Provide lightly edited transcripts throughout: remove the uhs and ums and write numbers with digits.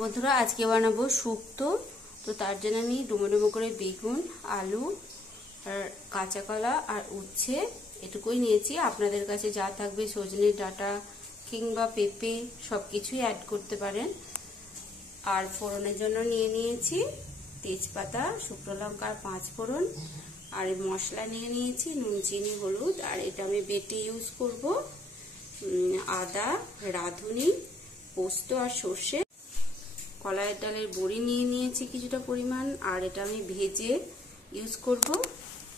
বন্ধুরা আজকে বানাবো শুক্তো। তো তার জন্য আমি ডুমো ডুমো করে বেগুন, আলু আর কাঁচা কলা আর উচ্ছে এটুকুই নিয়েছি। আপনাদের কাছে যা থাকবে সজনে ডাঁটা কিংবা পেঁপে সবকিছুই অ্যাড করতে পারেন। আর ফোড়নের জন্য নিয়ে নিয়েছি তেজপাতা, শুকনো লঙ্কা, 5 ফোড়ন। আর মশলা নিয়ে নিয়েছি নুন, চিনি, হলুদ। আর এটা আমি বেটে ইউজ করব আদা, রাঁধুনি, পোস্ত আর সর্ষে। কলাইয়ের ডালের বড়ি নিয়ে নিয়েছি কিছুটা পরিমাণ, আর এটা আমি ভেজে ইউজ করব।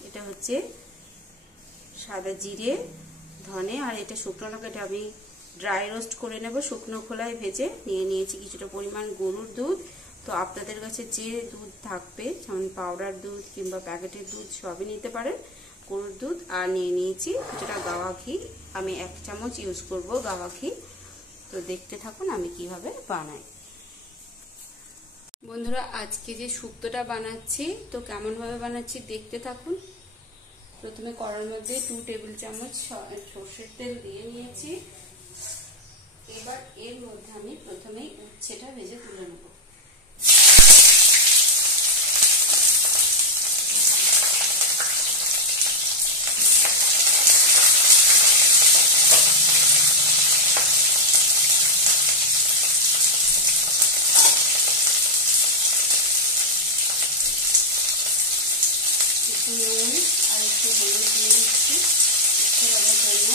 এটা হচ্ছে সাদা জিরে, ধনে আর এটা শুকনো লঙ্কা। এটা আমি ড্রাই রোস্ট করে নেব শুকনো খোলায় ভেজে। নিয়ে নিয়েছি কিছুটা পরিমাণ গরুর দুধ। তো আপনাদের কাছে যে দুধ থাকবে, যেমন পাউডার দুধ কিংবা প্যাকেটের দুধ সবই নিতে পারেন, গরুর দুধ। আর নিয়ে নিয়েছি কিছুটা গাওয়া ঘি, আমি 1 চামচ ইউজ করব গাওয়া ঘি। তো দেখতে থাকুন আমি কিভাবে বানাই। বন্ধুরা আজকে যে শুক্তোটা বানাচ্ছি তো কেমন ভাবে বানাচ্ছি দেখতে থাকুন। প্রথমে কড়াইয়ের মধ্যে 2 টেবিল চামচ সরষের তেল দিয়ে নিয়েছি। এবার এর মধ্যে আমি প্রথমেই উচ্ছেটা ভেজে তুলে নেব। একটু নুন আর একটু হলুদ দিয়ে দিচ্ছি উচ্ছে ভাজার জন্য।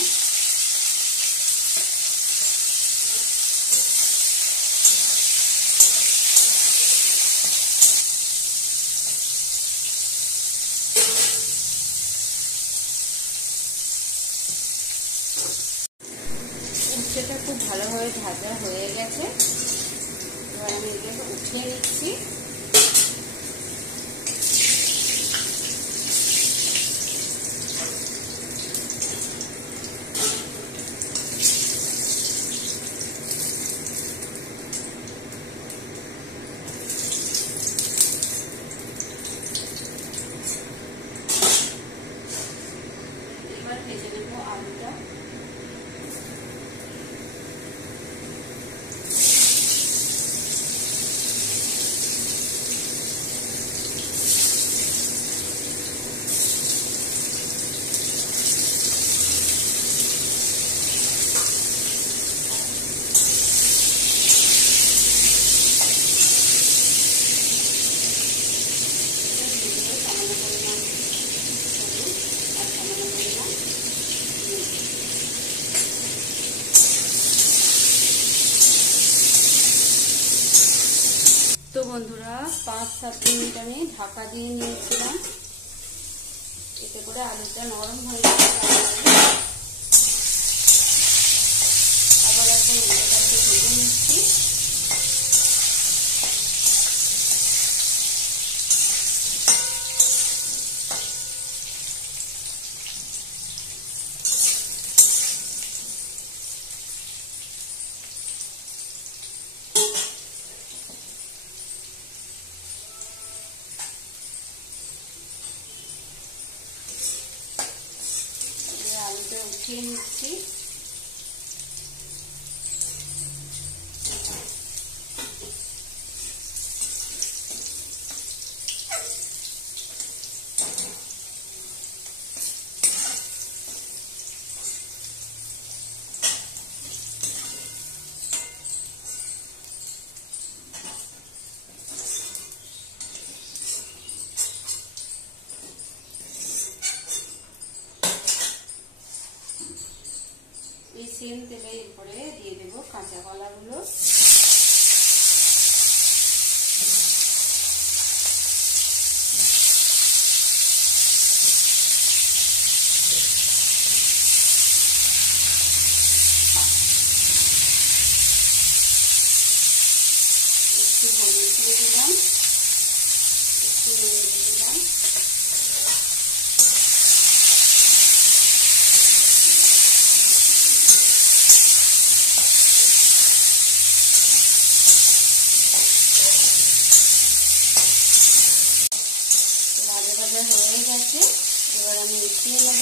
উচ্ছেটা খুব ভালোভাবে ভাজা হয়ে গেছে। এবার আমি এগুলোকে উঠিয়ে নিচ্ছি। এবার ভেজে নেব আলুটা। তো বন্ধুরা 5-7 মিনিট আমি ঢাকা দিয়ে নিয়েছিলাম, এতে করে আলুটা নরম হয়ে যাবে। আবার একবার উল্টোটাকে ভেজে নিচ্ছি। আলুটা উঠিয়ে নিচ্ছি। এই সেম তেলে এরপরে দিয়ে দেবো কাঁচা কলাগুলো। একটু হলুদ দিয়ে দিলাম, একটু নুন দিয়ে দিলাম। ভাজা হয়ে গেছে, এবার আমি উঠিয়ে নেব।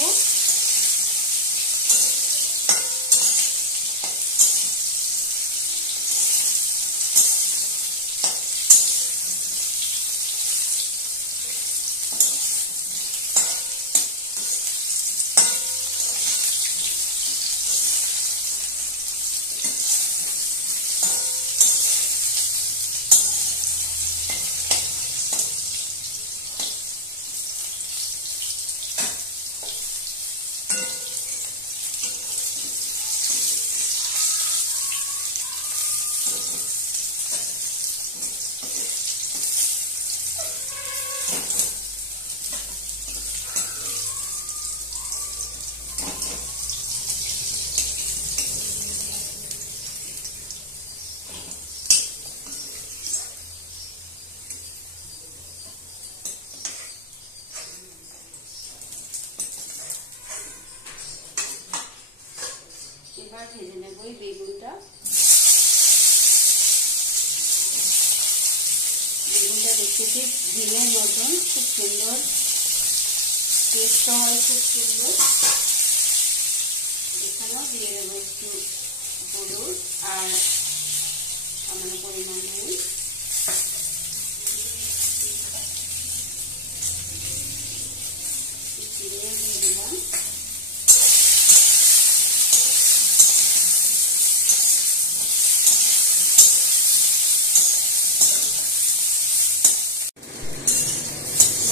এবার ভেজে নেব এই বেগুনটা। বেগুনটা দেখতে ঠিক ডিমের মতন, খুব সুন্দর টেস্ট হয়, খুব সুন্দর। এখানেও দিয়ে দেবো একটু হলুদ আর সামান্য পরিমাণ নুন। চিনিও দিয়ে দিলাম।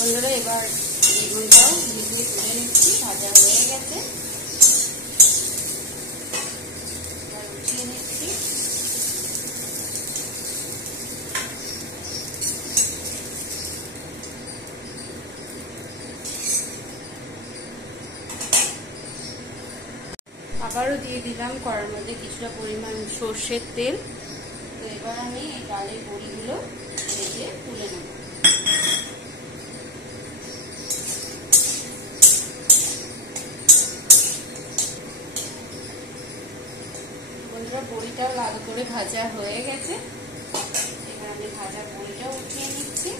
বন্ধুরা এবার বেগুনটাও ভিজিয়ে তুলে নিচ্ছি, ভাজা হয়ে গেছে। এবার উঠিয়ে নিচ্ছি। আবারও দিয়ে দিলাম কড়ার মধ্যে কিছুটা পরিমাণ সর্ষের তেল। তো এবার আমি এই ডালের বড়িগুলো ভেজে তুলে নেব। বন্ধুরা বড়িটাও লাল করে ভাজা হয়ে গেছে। এবার আমি ভাজা বড়িটাও উঠিয়ে নিচ্ছি।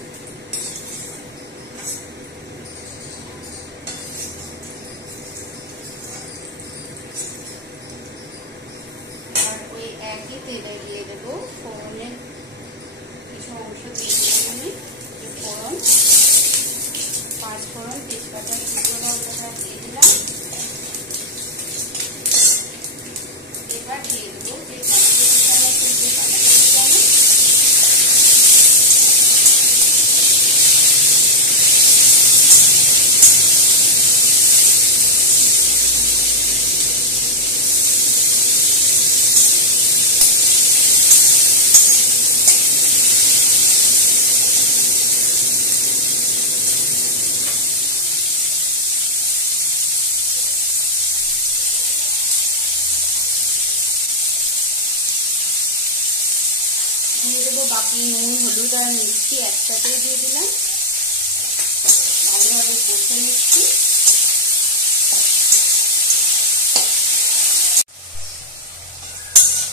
আর ওই একই তেলে দিয়ে দেবো ফোড়নের কিছু অংশ দিয়ে দিলাম আমি। ফোড়ন, পাঁচফোড়ন, তেজপাতা, শুকনো লঙ্কাটা দিয়ে দিলাম। এবার দিয়ে দেবো যে টমেটো কুচানো আছে, যে টমেটো কুচানো। দিয়ে দেবো বাকি নুন, হলুদ আর মিষ্টি একসাথে দিয়ে দিলাম। ভালোভাবে কষে নিচ্ছি।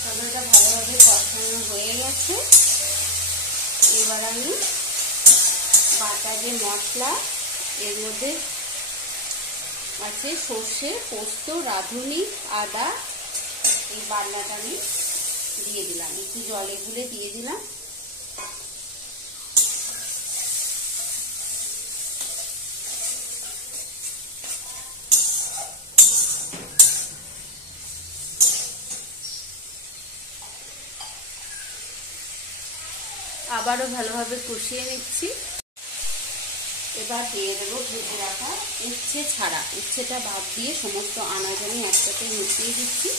টমেটোটা ভালোভাবে কষানো হয়ে গেছে। এবার আমি বাটা যে মশলা, এর মধ্যে আছে সর্ষে, পোস্ত, রাঁধুনি, আদা, এই বাটনাটা আমি দিয়ে দিলাম। একটু জলে গুলে দিয়ে দিলাম। আবারও ভালোভাবে কষিয়ে নিচ্ছি। এবার দিয়ে দেবো ভেজে রাখা উচ্ছে ছাড়া। উচ্ছেটা ভাপ দিয়ে সমস্ত আনাজ আমি একসাথে মিশিয়ে দিচ্ছি।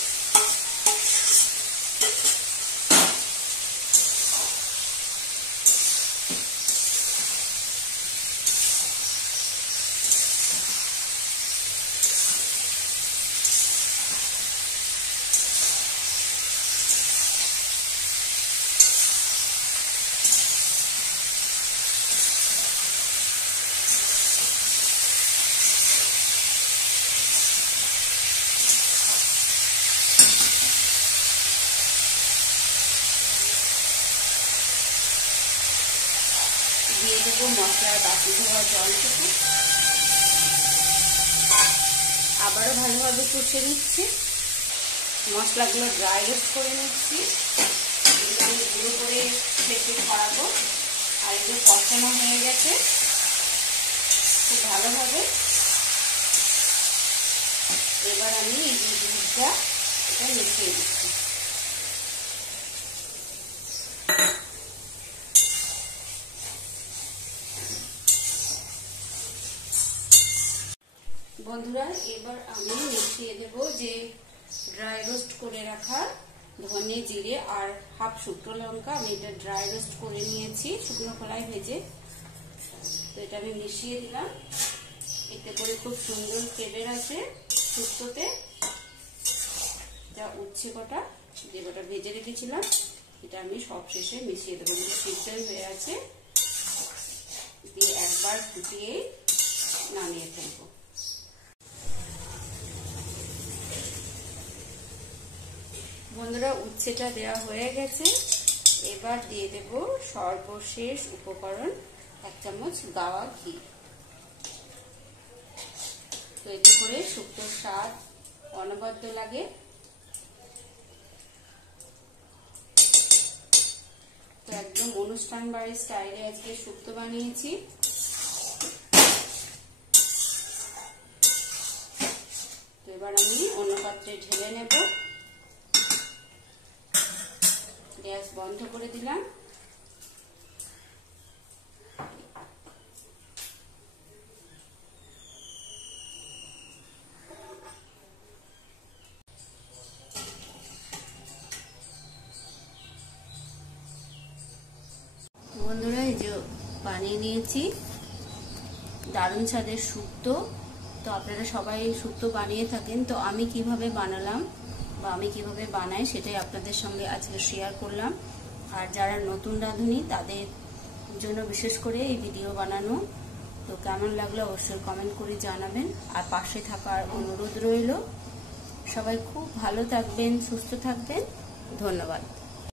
দিয়ে দেবো মশলার বাটি ধোয়া জলটুকু। আবারও ভালোভাবে কষে নিচ্ছি। মশলাগুলো ড্রাই রোস্ট করে নিচ্ছি। এগুলো আমি গুঁড়ো করে প্লেটে ছড়াবো। আর এগুলো কষানো হয়ে গেছে খুব ভালোভাবে। এবার আমি এই যে দুধটা এটা মিশিয়ে দিচ্ছি। বন্ধুরা এবার আমি মিশিয়ে দেব যে ড্রাই রোস্ট করে রাখা ধনে জিরে আর হাফ শুকনো লঙ্কা আমি এটা ড্রাই রোস্ট করে নিয়েছি শুকনো কড়াই ভেজে। তো এটা আমি মিশিয়ে দিলাম। এতে করে খুব সুন্দর ফ্লেভার আসে শুক্তোতে। যা উচ্ছে কটা যে কটা ভেজে রেখেছিলাম এটা আমি সব শেষে মিশিয়ে দেবো। সিদ্ধই হয়ে আছে, দিয়ে একবার ফুটিয়ে নামিয়ে ফেলবো। বন্ধুরা, উচ্ছেটা দেওয়া হয়ে গেছে। এবার দিয়ে দেব সর্বশেষ উপকরণ 1 চামচ গাওয়া ঘি। তো এতে করে শুক্তোর স্বাদ অনবদ্য লাগে। তো একদম অনুষ্ঠান বাড়ির স্টাইলে আজকে শুক্তো বানিয়েছি। তো এবার আমি অন্য পাত্রে ঢেলে নেব। গ্যাস বন্ধ করে দিলাম। বন্ধুরা, এই যে বানিয়ে নিয়েছি দারুণ স্বাদের শুক্তো। তো আপনারা সবাই শুক্তো বানিয়ে থাকেন, তো আমি কিভাবে বানালাম বা আমি কিভাবে বানাই সেটাই আপনাদের সঙ্গে আজকে শেয়ার করলাম। আর যারা নতুন রাঁধুনি তাদের জন্য বিশেষ করে এই ভিডিও বানানো। তো কেমন লাগলো অবশ্যই কমেন্ট করে জানাবেন, আর পাশে থাকার অনুরোধ রইল। সবাই খুব ভালো থাকবেন, সুস্থ থাকবেন। ধন্যবাদ।